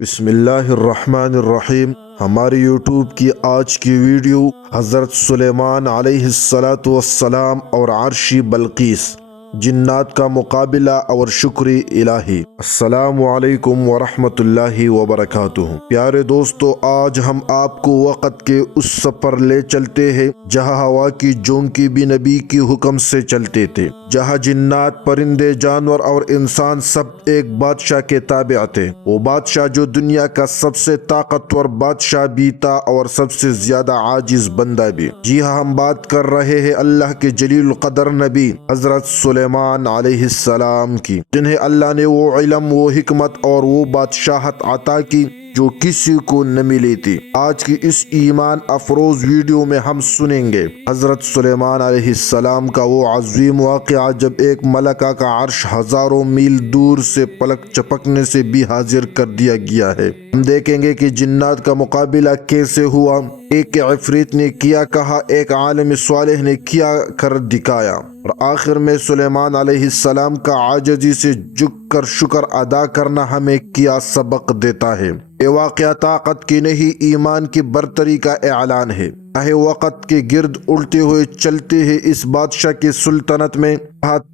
بسم اللہ الرحمن الرحیم۔ ہماری یوٹیوب کی آج کی ویڈیو حضرت سلیمان علیہ السلام اور عرشی بلقیس، جنات کا مقابلہ اور شکری الہی۔ السلام علیکم ورحمۃ اللہ وبرکاتہ۔ پیارے دوستو، آج ہم آپ کو وقت کے اس سفر لے چلتے ہیں جہاں ہوا کی جھونکی بھی نبی کی حکم سے چلتے تھے، جہاں جنات، پرندے، جانور اور انسان سب ایک بادشاہ کے تابع تھے۔ وہ بادشاہ جو دنیا کا سب سے طاقتور بادشاہ بھی تھا اور سب سے زیادہ عاجز بندہ بھی۔ جی ہاں، ہم بات کر رہے ہیں اللہ کے جلیل القدر نبی حضرت سلیمان علیہ السلام کی، جنہیں اللہ نے وہ علم، وہ حکمت اور وہ بادشاہت عطا کی جو کسی کو نہ ملی تھی۔ آج کی اس ایمان افروز ویڈیو میں ہم سنیں گے حضرت سلیمان علیہ السلام کا وہ عظیم واقعہ جب ایک ملکہ کا عرش ہزاروں میل دور سے پلک چپکنے سے بھی حاضر کر دیا گیا ہے۔ ہم دیکھیں گے کہ جنات کا مقابلہ کیسے ہوا، ایک عفریت نے کیا کہا، ایک عالم صالح نے کیا کر دکھایا، اور آخر میں سلیمان علیہ السلام کا عاجزی سے جھک کر شکر ادا کرنا ہمیں کیا سبق دیتا ہے۔ یہ واقعہ طاقت کی نہیں، ایمان کی برتری کا اعلان ہے۔ چاہے وقت کے گرد الٹے ہوئے چلتے ہیں، اس بادشاہ کی سلطنت میں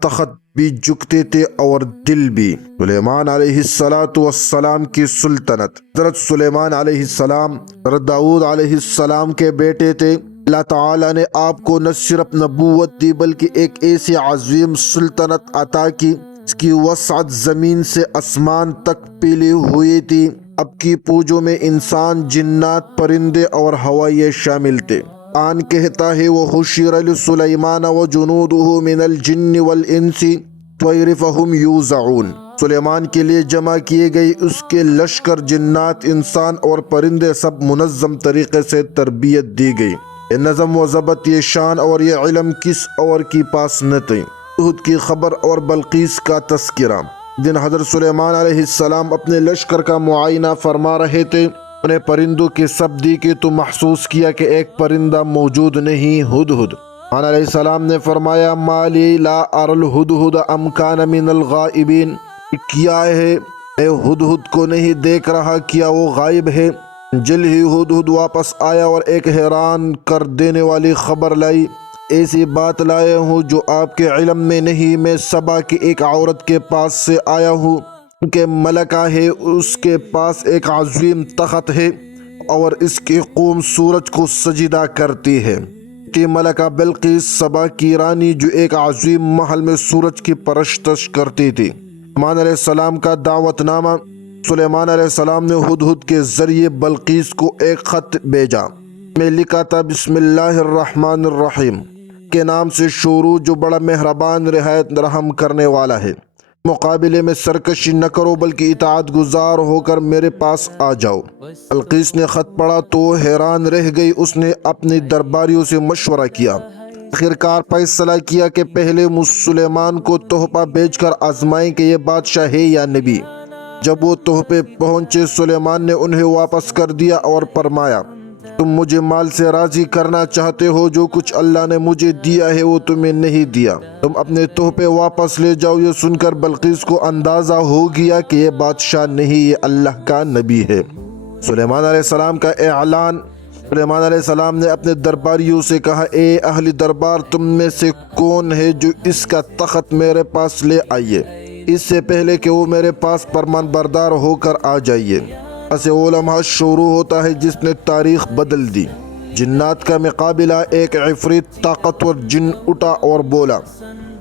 تخت بھی جھکتے تھے اور دل بھی۔ سلیمان علیہ السلام کی سلطنت۔ حضرت سلیمان علیہ السلام حضرت داؤد علیہ السلام کے بیٹے تھے۔ اللہ تعالیٰ نے آپ کو نہ صرف نبوت دی بلکہ ایک ایسی عظیم سلطنت عطا کی اس کی وسعت زمین سے آسمان تک پھیلی ہوئی تھی۔ اب کی پوجوں میں انسان، جنات، پرندے اور ہوائیں شامل تھے۔ قرآن کہتا ہے وَحُشِرَ لِسُلَيْمَانَ وَجُنُودُهُ مِنَ الْجِنِّ وَالْإِنسِ طَيْرٍ فَهُمْ يُوزَعُونَ۔ سلیمان کے لیے جمع کیے گئے اس کے لشکر، جنات، انسان اور پرندے سب منظم طریقے سے تربیت دی گئی۔ یہ نظم و ضبط، یہ شان اور یہ علم کس اور کے پاس نہ تھے۔ احد کی خبر اور بلقیس کا تذکرہ۔ دن حضرت سلیمان علیہ السلام اپنے لشکر کا معائنہ فرما رہے تھے۔ انہیں پرندوں کی سب دیکھی تو محسوس کیا کہ ایک پرندہ موجود نہیں، ہدہد۔ سلیمان علیہ السلام نے فرمایا ما لی لا اری الہدہد ام کان من الغائبین۔ کیا ہے، میں ہدہد کو نہیں دیکھ رہا، کیا وہ غائب ہے؟ جل ہی ہدہد واپس آیا اور ایک حیران کر دینے والی خبر لائی۔ ایسی بات لائے ہوں جو آپ کے علم میں نہیں۔ میں سبا کی ایک عورت کے پاس سے آیا ہوں کہ ملکہ ہے، اس کے پاس ایک عظیم تخت ہے اور اس کی قوم سورج کو سجدہ کرتی ہے۔ ملکہ بلقیس سبا کی رانی جو ایک عظیم محل میں سورج کی پرستش کرتی تھی۔ سلیمان علیہ السلام کا دعوت نامہ۔ سلیمان علیہ السلام نے ہدہد کے ذریعے بلقیس کو ایک خط بھیجا۔ میں لکھا تھا بسم اللہ الرحمن الرحیم کے نام سے شروع، جو بڑا مہربان، نہایت رحم کرنے والا ہے۔ مقابلے میں سرکشی نہ کرو بلکہ اطاعت گزار ہو کر میرے پاس آ جاؤ۔ بلقیس نے خط پڑھا تو حیران رہ گئی۔ اس نے اپنی درباریوں سے مشورہ کیا، آخرکار فیصلہ کیا کہ پہلے سلیمان کو تحفہ بھیج کر آزمائیں کہ یہ بادشاہ ہے یا نبی۔ جب وہ تحفے پہنچے، سلیمان نے انہیں واپس کر دیا اور فرمایا تم مجھے مال سے راضی کرنا چاہتے ہو، جو کچھ اللہ نے مجھے دیا ہے وہ تمہیں نہیں دیا، تم اپنے تحفے واپس لے جاؤ۔ یہ سن کر بلقیس کو اندازہ ہو گیا کہ یہ بادشاہ نہیں، یہ اللہ کا نبی ہے۔ سلیمان علیہ السلام کا اعلان۔ سلیمان علیہ السلام نے اپنے درباریوں سے کہا اے اہل دربار، تم میں سے کون ہے جو اس کا تخت میرے پاس لے آئیے، اس سے پہلے کہ وہ میرے پاس فرمان بردار ہو کر آ جائیے۔ ایسے وہ لمحہ شروع ہوتا ہے جس نے تاریخ بدل دی۔ جنات کا مقابلہ۔ ایک عفریت طاقتور جن اٹھا اور بولا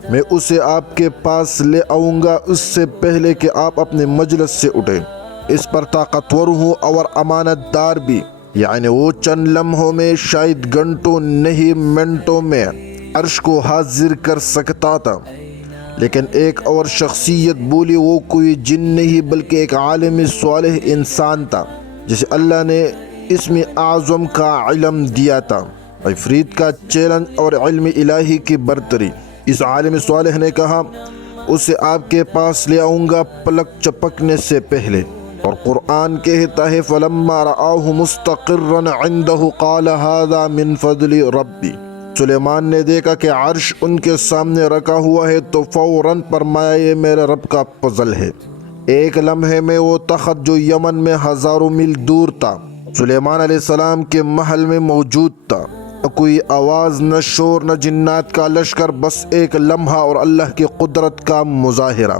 میں اسے آپ کے پاس لے آؤں گا اس سے پہلے کہ آپ اپنے مجلس سے اٹھیں۔ اس پر طاقتور ہوں اور امانت دار بھی، یعنی وہ چند لمحوں میں، شاید گھنٹوں نہیں منٹوں میں عرش کو حاضر کر سکتا تھا۔ لیکن ایک اور شخصیت بولی، وہ کوئی جن نہیں بلکہ ایک عالم صالح انسان تھا جسے اللہ نے اسم اعظم کا علم دیا تھا۔ عفریت کا چیلنج اور علم الہی کی برتری۔ اس عالم صالح نے کہا اسے آپ کے پاس لے آؤں گا پلک چپکنے سے پہلے، اور قرآن کہتا ہے فَلَمَّا رَآهُ مُسْتَقِرًّا عِنْدَهُ قَالَ هَذَا مِنْ فَضْلِ رَبِّي۔ سلیمان نے دیکھا کہ عرش ان کے سامنے رکھا ہوا ہے تو فوراً فرمایا یہ میرے رب کا فضل ہے۔ ایک لمحے میں وہ تخت جو یمن میں ہزاروں میل دور تھا سلیمان علیہ السلام کے محل میں موجود تھا۔ نہ کوئی آواز، نہ شور، نہ جنات کا لشکر، بس ایک لمحہ اور اللہ کی قدرت کا مظاہرہ۔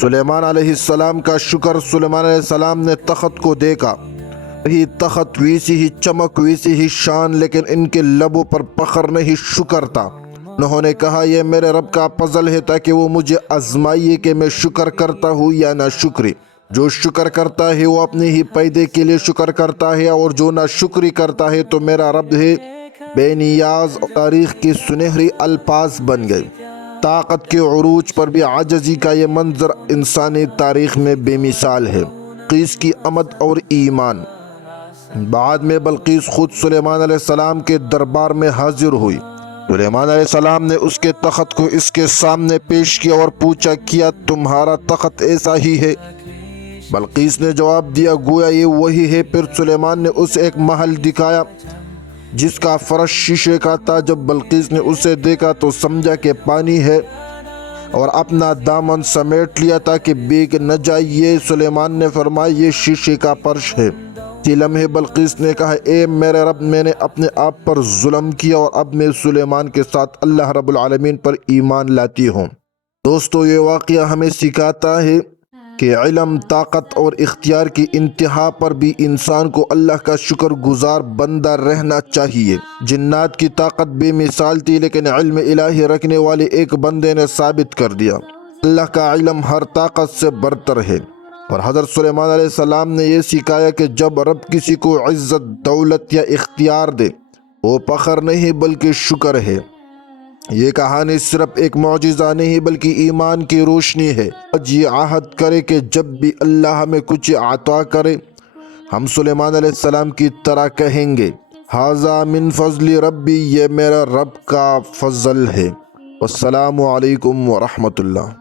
سلیمان علیہ السلام کا شکر۔ سلیمان علیہ السلام نے تخت کو دیکھا، وہی تخت، ویسی ہی چمک، ویسی ہی شان، لیکن ان کے لبوں پر فخر نہیں، شکر تھا۔ انہوں نے کہا یہ میرے رب کا فضل ہے تاکہ وہ مجھے آزمائے کہ میں شکر کرتا ہوں یا نہ شکری۔ جو شکر کرتا ہے وہ اپنے ہی پیدے کے لیے شکر کرتا ہے، اور جو نہ شکری کرتا ہے تو میرا رب ہے بے نیاز۔ تاریخ کی سنہری الفاظ بن گئے۔ طاقت کے عروج پر بھی عاجزی کا یہ منظر انسانی تاریخ میں بے مثال ہے۔ بلقیس کی آمد اور ایمان۔ بعد میں بلقیس خود سلیمان علیہ السلام کے دربار میں حاضر ہوئی۔ سلیمان علیہ السلام نے اس کے تخت کو اس کے سامنے پیش کیا اور پوچھا کیا تمہارا تخت ایسا ہی ہے؟ بلقیس نے جواب دیا گویا یہ وہی ہے۔ پھر سلیمان نے اسے ایک محل دکھایا جس کا فرش شیشے کا تھا۔ جب بلقیس نے اسے دیکھا تو سمجھا کہ پانی ہے اور اپنا دامن سمیٹ لیا تاکہ بھیگ نہ جائے۔ یہ سلیمان نے فرمایا یہ شیشے کا فرش ہے۔ اسی لمحے بلقیس نے کہا اے میرے رب، میں نے اپنے آپ پر ظلم کیا اور اب میں سلیمان کے ساتھ اللہ رب العالمین پر ایمان لاتی ہوں۔ دوستو، یہ واقعہ ہمیں سکھاتا ہے کہ علم، طاقت اور اختیار کی انتہا پر بھی انسان کو اللہ کا شکر گزار بندہ رہنا چاہیے۔ جنات کی طاقت بے مثال تھی، لیکن علم الہی رکھنے والے ایک بندے نے ثابت کر دیا اللہ کا علم ہر طاقت سے برتر ہے۔ اور حضرت سلیمان علیہ السلام نے یہ سکھایا کہ جب رب کسی کو عزت، دولت یا اختیار دے وہ فخر نہیں بلکہ شکر ہے۔ یہ کہانی صرف ایک معجزہ نہیں بلکہ ایمان کی روشنی ہے۔ آج یہ عہد کرے کہ جب بھی اللہ ہمیں کچھ عطا کرے ہم سلیمان علیہ السلام کی طرح کہیں گے ھذا من فضل ربی، یہ میرا رب کا فضل ہے۔ والسلام علیکم ورحمۃ اللہ۔